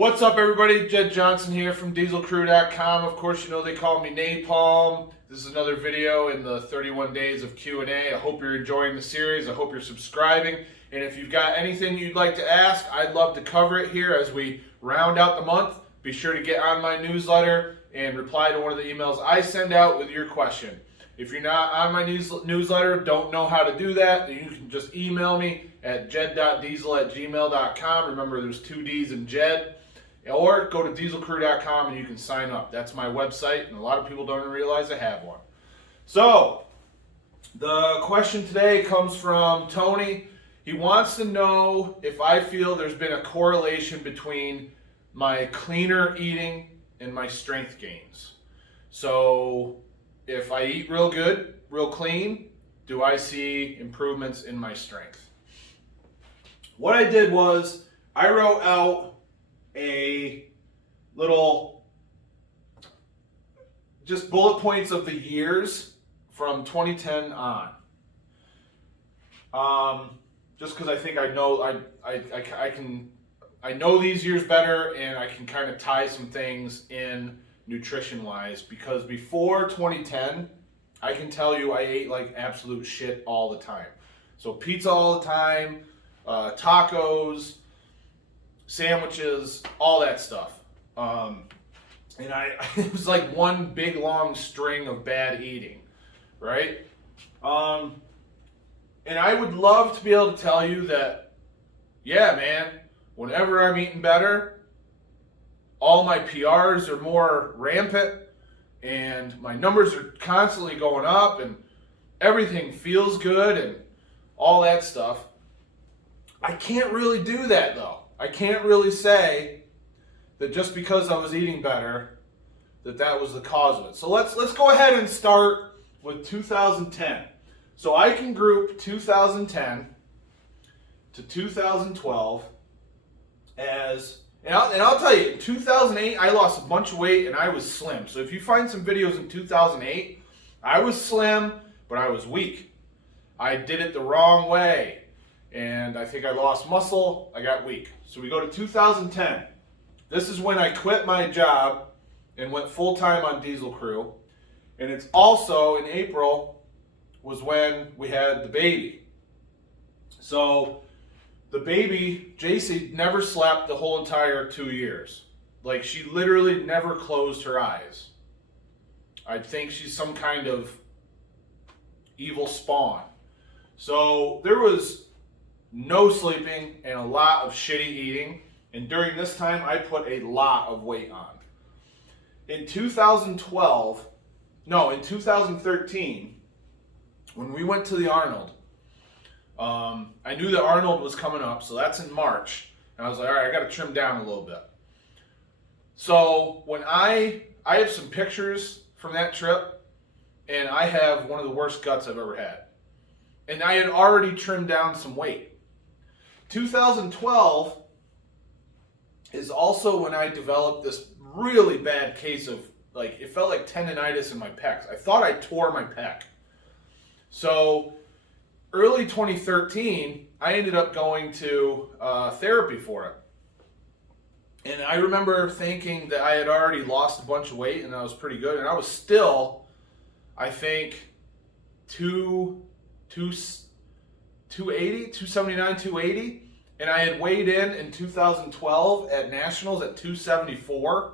What's up, everybody? Jed Johnson here from dieselcrew.com. Of course, you know they call me Napalm. This is another video in the 31 days of Q&A. I hope you're enjoying the series. I hope you're subscribing. And if you've got anything you'd like to ask, I'd love to cover it here as we round out the month. Be sure to get on my newsletter and reply to one of the emails I send out with your question. If you're not on my newsletter, don't know how to do that, then you can just email me at jed.diesel@gmail.com. Remember, there's 2 D's in Jed. Or go to dieselcrew.com and you can sign up. That's my website, and a lot of people don't even realize I have one. So, the question today comes from Tony. He wants to know if I feel there's been a correlation between my cleaner eating and my strength gains. So, if I eat real good, real clean, do I see improvements in my strength? What I did was I wrote out a little just bullet points of the years from 2010 on. Just because I think I know I know these years better, and I can kind of tie some things in nutrition wise, because before 2010 I can tell you I ate like absolute shit all the time. So pizza all the time, tacos, sandwiches, all that stuff. And it was like one big long string of bad eating, right? And I would love to be able to tell you that, yeah, man, whenever I'm eating better, all my PRs are more rampant, and my numbers are constantly going up, and everything feels good, and all that stuff. I can't really do that, though. I can't really say that just because I was eating better that was the cause of it. So let's go ahead and start with 2010. So I can group 2010 to 2012 as, and I'll tell you, in 2008 I lost a bunch of weight and I was slim. So if you find some videos in 2008, I was slim, but I was weak. I did it the wrong way. And I think I lost muscle, I got weak. So we go to 2010. This is when I quit my job and went full-time on Diesel Crew. And it's also in April was when we had the baby. So the baby, JC, never slept the whole entire 2 years. Like, she literally never closed her eyes. I think she's some kind of evil spawn. So there was no sleeping and a lot of shitty eating, and during this time I put a lot of weight on. In 2013, when we went to the Arnold, I knew that Arnold was coming up, so that's in March, and I was like, all right, I got to trim down a little bit. So when I have some pictures from that trip, and I have one of the worst guts I've ever had, and I had already trimmed down some weight. 2012 is also when I developed this really bad case of, like, it felt like tendonitis in my pecs. I thought I tore my pec. So early 2013, I ended up going to therapy for it. And I remember thinking that I had already lost a bunch of weight and I was pretty good. And I was still, I think, 279, 280, and I had weighed in 2012 at Nationals at 274.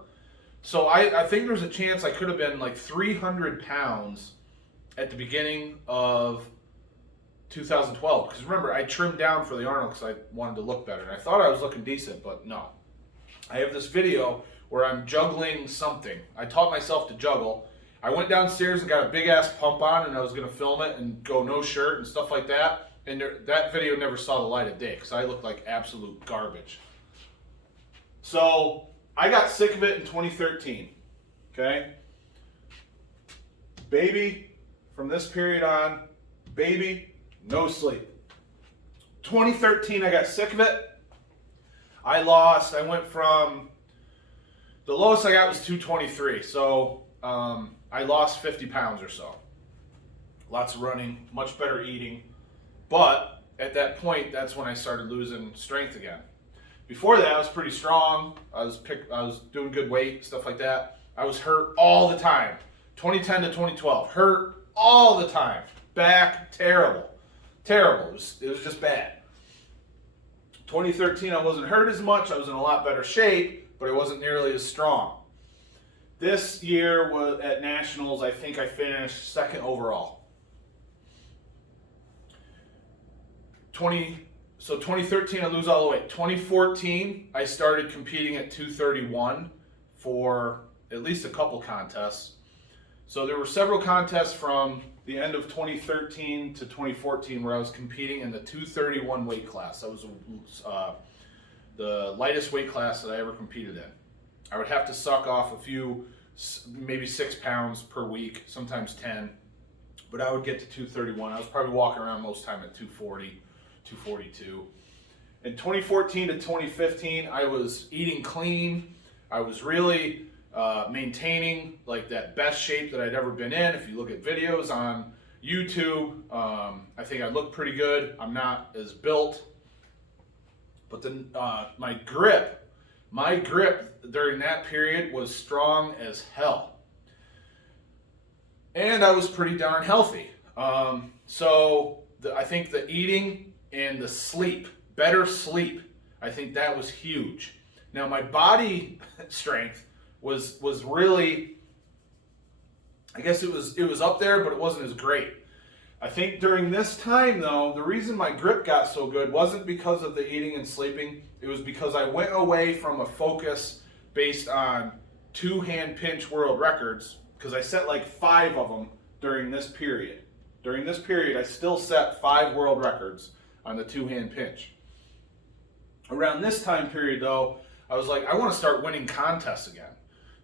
So I think there's a chance I could have been like 300 pounds at the beginning of 2012. Because remember, I trimmed down for the Arnold because I wanted to look better. And I thought I was looking decent, but no. I have this video where I'm juggling something. I taught myself to juggle. I went downstairs and got a big ass pump on, and I was going to film it and go no shirt and stuff like that. And that video never saw the light of day because I looked like absolute garbage. So I got sick of it in 2013. Okay? Baby, from this period on, baby, no sleep. 2013, I got sick of it. I went from, the lowest I got was 223. So I lost 50 pounds or so. Lots of running, much better eating. But at that point, that's when I started losing strength again. Before that, I was pretty strong. I was doing good weight, stuff like that. I was hurt all the time. 2010 to 2012, hurt all the time. Back, terrible. Terrible. It was just bad. 2013, I wasn't hurt as much. I was in a lot better shape, but I wasn't nearly as strong. This year was at Nationals, I think I finished second overall. 2013, I lose all the weight. 2014, I started competing at 231 for at least a couple contests. So there were several contests from the end of 2013 to 2014 where I was competing in the 231 weight class. That was the lightest weight class that I ever competed in. I would have to suck off a few, maybe 6 pounds per week, sometimes 10, but I would get to 231. I was probably walking around most time at 240, 242. In 2014 to 2015, I was eating clean. I was really maintaining like that best shape that I'd ever been in. If you look at videos on YouTube, I think I look pretty good. I'm not as built, but then my grip during that period was strong as hell. And I was pretty darn healthy. I think the eating and the sleep, better sleep, I think that was huge. Now my body strength was really, I guess it was up there, but it wasn't as great. I think during this time though, the reason my grip got so good wasn't because of the eating and sleeping. It was because I went away from a focus based on 2-hand pinch world records, because I set like 5 of them during this period. During this period, I still set 5 world records on the 2-hand pinch. Around this time period though, I was like, I want to start winning contests again.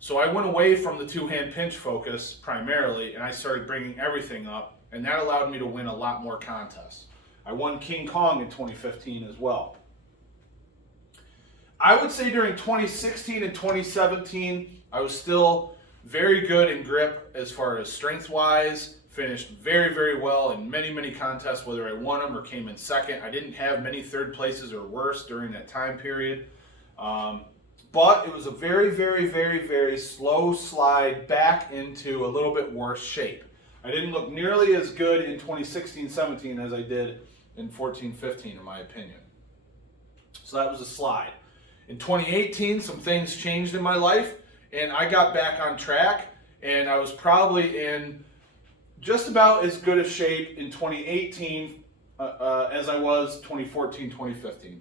So I went away from the 2-hand pinch focus primarily, and I started bringing everything up, and that allowed me to win a lot more contests. I won King Kong in 2015 as well. I would say during 2016 and 2017, I was still very good in grip as far as strength-wise, finished very, very well in many, many contests, whether I won them or came in second. I didn't have many third places or worse during that time period. But it was a very, very, very, very slow slide back into a little bit worse shape. I didn't look nearly as good in 2016-17 as I did in 14-15, in my opinion. So that was a slide. In 2018, some things changed in my life, and I got back on track, and I was probably in just about as good a shape in 2018 as I was 2014-2015.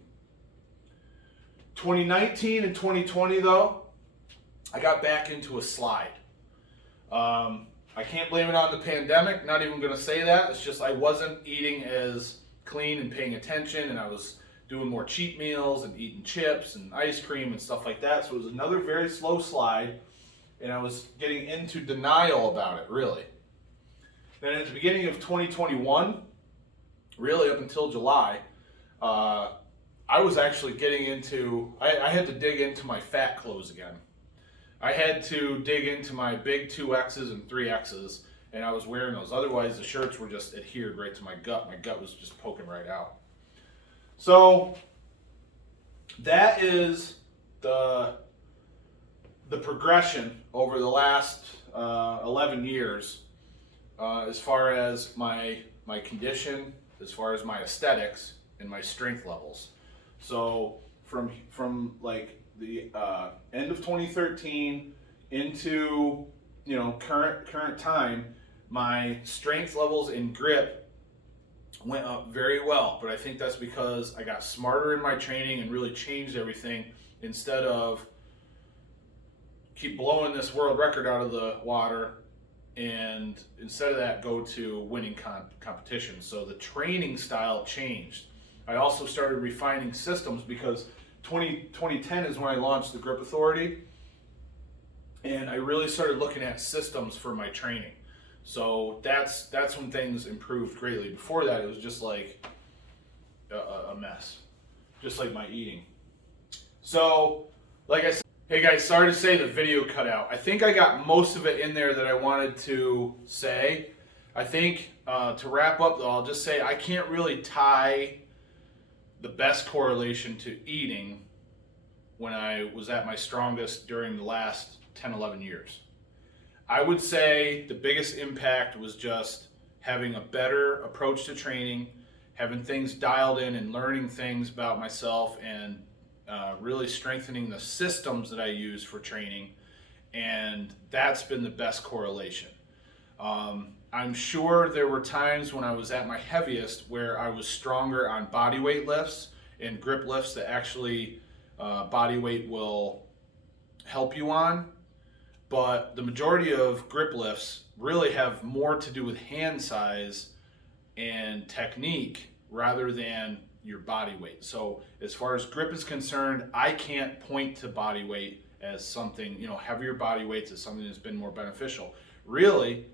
2019 and 2020 though, I got back into a slide. I can't blame it on the pandemic, not even going to say that. It's just I wasn't eating as clean and paying attention, and I was doing more cheat meals and eating chips and ice cream and stuff like that. So it was another very slow slide, and I was getting into denial about it, really. Then at the beginning of 2021, really up until July, I was actually getting into, I had to dig into my fat clothes again. I had to dig into my big 2Xs and 3Xs, and I was wearing those. Otherwise, the shirts were just adhered right to my gut. My gut was just poking right out. So that is the progression over the last 11 years as far as my condition, as far as my aesthetics, and my strength levels. So from like the end of 2013 into current time, my strength levels and grip went up very well. But I think that's because I got smarter in my training and really changed everything. Instead of keep blowing this world record out of the water, and instead of that go to winning competitions. So the training style changed. I also started refining systems because 2010 is when I launched the Grip Authority, and I really started looking at systems for my training. So that's when things improved greatly. Before that, it was just like a mess, just like my eating. So, like I said, hey guys, sorry to say the video cut out. I think I got most of it in there that I wanted to say. I think to wrap up though, I'll just say I can't really tie the best correlation to eating when I was at my strongest during the last 10, 11 years. I would say the biggest impact was just having a better approach to training, having things dialed in and learning things about myself, and really strengthening the systems that I use for training. And that's been the best correlation. I'm sure there were times when I was at my heaviest where I was stronger on body weight lifts and grip lifts that actually body weight will help you on. But the majority of grip lifts really have more to do with hand size and technique rather than your body weight. So as far as grip is concerned, I can't point to body weight as something, heavier body weights as something that's been more beneficial. Really,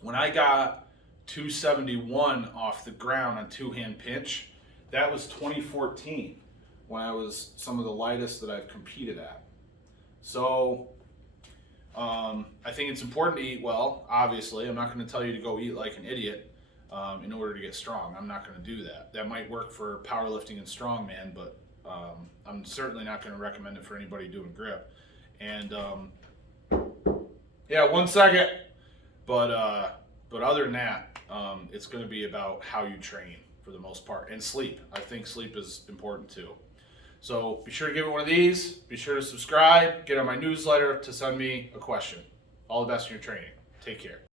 when I got 271 off the ground on two-hand pinch, that was 2014 when I was some of the lightest that I've competed at. So I think it's important to eat well, obviously. I'm not going to tell you to go eat like an idiot in order to get strong. I'm not going to do that. That might work for powerlifting and strongman, but I'm certainly not going to recommend it for anybody doing grip. And yeah, 1 second. But other than that, it's going to be about how you train for the most part, and sleep. I think sleep is important too. So be sure to give it one of these. Be sure to subscribe. Get on my newsletter to send me a question. All the best in your training. Take care.